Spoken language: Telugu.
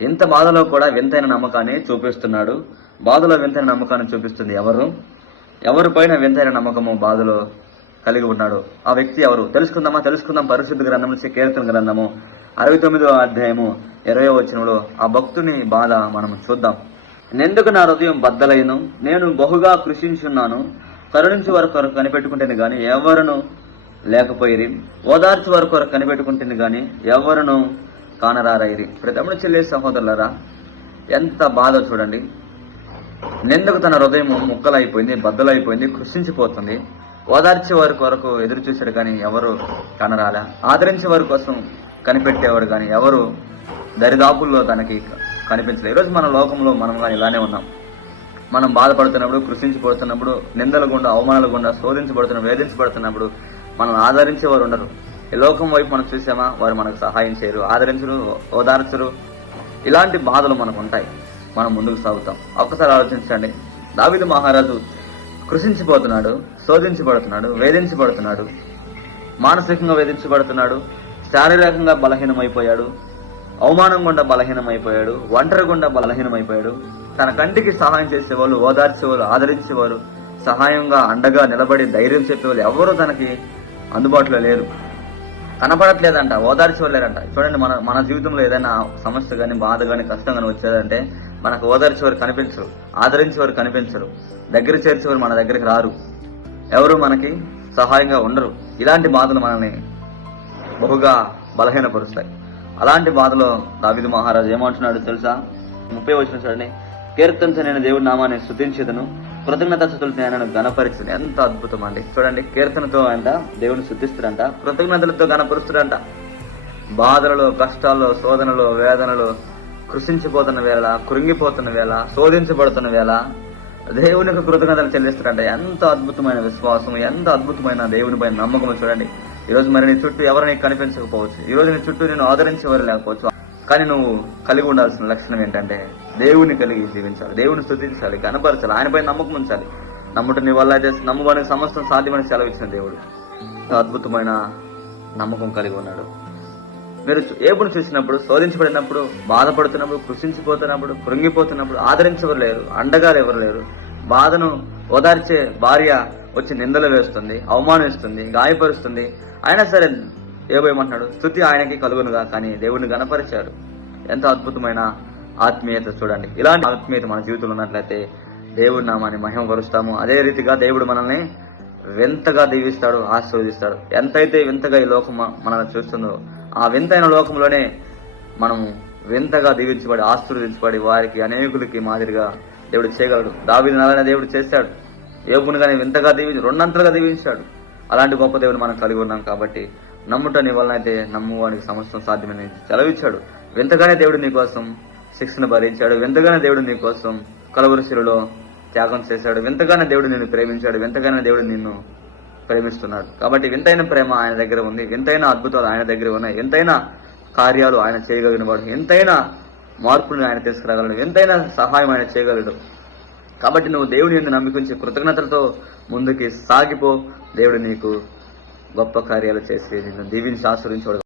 ఇంత బాధలో కూడా వింతైన నమ్మకాన్ని చూపిస్తున్నాడు. బాధలో వింతైన నమ్మకాన్ని చూపిస్తుంది ఎవరిపైన వింతైన నమ్మకము బాధలో కలిగి ఉన్నాడు ఆ వ్యక్తి ఎవరు? తెలుసుకుందాం. పరిశుద్ధ గ్రంథం నుంచి కీర్తన గ్రంథము 69వ అధ్యాయము 20వ వచనంలో ఆ భక్తుని బాధ మనం చూద్దాం. నెందుకు నా హృదయం బద్దలైను, నేను బహుగా కృషించున్నాను. కరుణించి వారి కొరకు కనిపెట్టుకుంటేనే గాని ఎవరును లేకపోయిరి, ఓదార్చి వారి కొరకు కనిపెట్టుకుంటేనే గాని ఎవరును కానరారైరి. ప్రతముడు చెల్లే సహోదరులరా, ఎంత బాధ చూడండి. నెందుకు తన హృదయం ముక్కలైపోయింది, బద్దలైపోయింది, కృషించిపోతుంది. ఓదార్చే వారి కొరకు ఎదురు చూశాడు కానీ ఎవరు కనరాలా. ఆదరించే వారి కోసం కనిపెట్టేవాడు కానీ ఎవరు దరిదాపుల్లో తనకి కనిపించలేదు. ఈరోజు మన లోకంలో మనం కానీ ఇలానే ఉన్నాం. మనం బాధపడుతున్నప్పుడు, కృషించిపోతున్నప్పుడు, నిందల గుండా, అవమానాల గుండా, శోధించబడుతున్నప్పుడు, వేధించబడుతున్నప్పుడు మనం ఆదరించేవారు ఉండరు. ఈ లోకం వైపు మనం చూసామా, వారు మనకు సహాయం చేయరు, ఆదరించరు, ఓదార్చరు. ఇలాంటి బాధలు మనకు ఉంటాయి. మనం ముందుకు సాగుతాం. ఒక్కసారి ఆలోచించండి. దావీదు మహారాజు కృషించిపోతున్నాడు, శోధించబడుతున్నాడు, వేధించబడుతున్నాడు, మానసికంగా వేధించబడుతున్నాడు, శారీరకంగా బలహీనమైపోయాడు, అవమానం గుండా బలహీనమైపోయాడు, ఒంటరి గుండా బలహీనమైపోయాడు. తన కంటికి సహాయం చేసేవాళ్ళు, ఓదార్చేవాళ్ళు, ఆదరించేవారు, సహాయంగా అండగా నిలబడి ధైర్యం చెప్పేవాళ్ళు ఎవరూ తనకి అందుబాటులో లేరు. కనపడట్లేదంట, ఓదార్చేవాళ్ళు లేరంట. చూడండి, మన జీవితంలో ఏదైనా సమస్య కానీ, బాధ కానీ, కష్టం కానీ వచ్చేదంటే మనకు ఓదార్చేవారు కనిపించరు, ఆదరించేవారు కనిపించరు, దగ్గర చేర్చేవారు మన దగ్గరికి రారు, ఎవరు మనకి సహాయంగా ఉండరు. ఇలాంటి బాధలు మనల్ని బహుగా బలహీనపరుస్తాయి. అలాంటి బాధలో దావీదు మహారాజు ఏమంటున్నాడు తెలుసా? 30వ వచనం చూడండి. కీర్తనతో నేను దేవుడి నామాన్ని స్తుతించేదను, కృతజ్ఞతాస్తుతులతో నేను గణపరిచను. ఎంత అద్భుతం అండి. చూడండి, కీర్తనతో అంట దేవుని స్తుతిస్తాడంట, కృతజ్ఞతలతో గణపరుస్తాడంట. బాధలలో, కష్టాల్లో, శోధనలో, వేదనలో, కృషించిపోతున్న వేళ, కృంగిపోతున్న వేళ, శోధించబడుతున్న వేళ దేవునికి కృతజ్ఞతలు చెల్లిస్తాడంట. ఎంత అద్భుతమైన విశ్వాసం, ఎంత అద్భుతమైన దేవుని పైన నమ్మకం. చూడండి, ఈరోజు మరి నీ చుట్టూ ఎవరు నీకు కనిపించకపోవచ్చు, ఈరోజు నీ చుట్టూ నేను ఆదరించేవారు లేకపోవచ్చు, కానీ నువ్వు కలిగి ఉండాల్సిన లక్షణం ఏంటంటే దేవుని కలిగి జీవించాలి, దేవుని స్తుతించాలి, కనపరచాలి, ఆయనపై నమ్మకం ఉంచాలి. నమ్ముట నీ వల్ల అయితే నమ్మువానికి సమస్తం సాధ్యమని సెలవిచ్చిన దేవుడు అద్భుతమైన నమ్మకం కలిగి ఉన్నాడు. మీరు ఏపును చూసినప్పుడు, శోధించబడినప్పుడు, బాధపడుతున్నప్పుడు, కృషించిపోతున్నప్పుడు, కృంగిపోతున్నప్పుడు ఆదరించేవారు లేరు, అండగా ఎవరు లేరు. బాధను ఓదార్చే భార్య వచ్చి నిందలు వేస్తుంది, అవమానిస్తుంది, గాయపరుస్తుంది. అయినా సరే ఏమేమంటున్నాడు? స్తుతి ఆయనకి కలుగునుగా. కానీ దేవుడిని గణపరిచారు. ఎంత అద్భుతమైన ఆత్మీయత చూడండి. ఇలాంటి ఆత్మీయత మన జీవితంలో ఉన్నట్లయితే దేవుడి నామాన్ని మహిమపరుస్తాము. అదే రీతిగా దేవుడు మనల్ని వింతగా దీవిస్తాడు, ఆశీర్వదిస్తాడు. ఎంతైతే వింతగా ఈ లోకం మనల్ని చూస్తుందో ఆ వింతైన లోకంలోనే మనము వింతగా దీవించబడి, ఆశీర్వదించబడి వారికి అనేకులకి మాదిరిగా దేవుడు చేయగలడు. దావీదుని అలానే దేవుడు చేశాడు. యోబుని కానీ వింతగా రెండంతలుగా దీవించాడు. అలాంటి గొప్ప దేవుడు మనం కలిగి ఉన్నాం. కాబట్టి నమ్ముట నీ వలన అయితే నమ్మువానికి సమస్తం సాధ్యమని సెలవిచ్చాడు. వింతగానే దేవుడు నీ కోసం శిక్షణ భరించాడు, వింతగానే దేవుడు నీ కోసం కలువరి శిలువలో త్యాగం చేశాడు, వింతగానే దేవుడు నిన్ను ప్రేమించాడు, వింతగానే దేవుడు నిన్ను ప్రేమిస్తున్నాడు. కాబట్టి వింతైన ప్రేమ ఆయన దగ్గర ఉంది, వింతైన అద్భుతాలు ఆయన దగ్గర ఉన్నాయి, ఎంతైన కార్యాలు ఆయన చేయగలిగిన వాడు, ఎంతైన మార్పుని ఆయన తీసుకురాగలడు, ఎంతైన సహాయం ఆయన చేయగలడు. కాబట్టి నువ్వు దేవుని యందు నమ్మికుంచి కృతజ్ఞతలతో ముందుకి సాగిపో. దేవుడు నీకు గొప్ప కార్యాలు చేసి నిన్ను దీవించి ఆశీర్వదించు.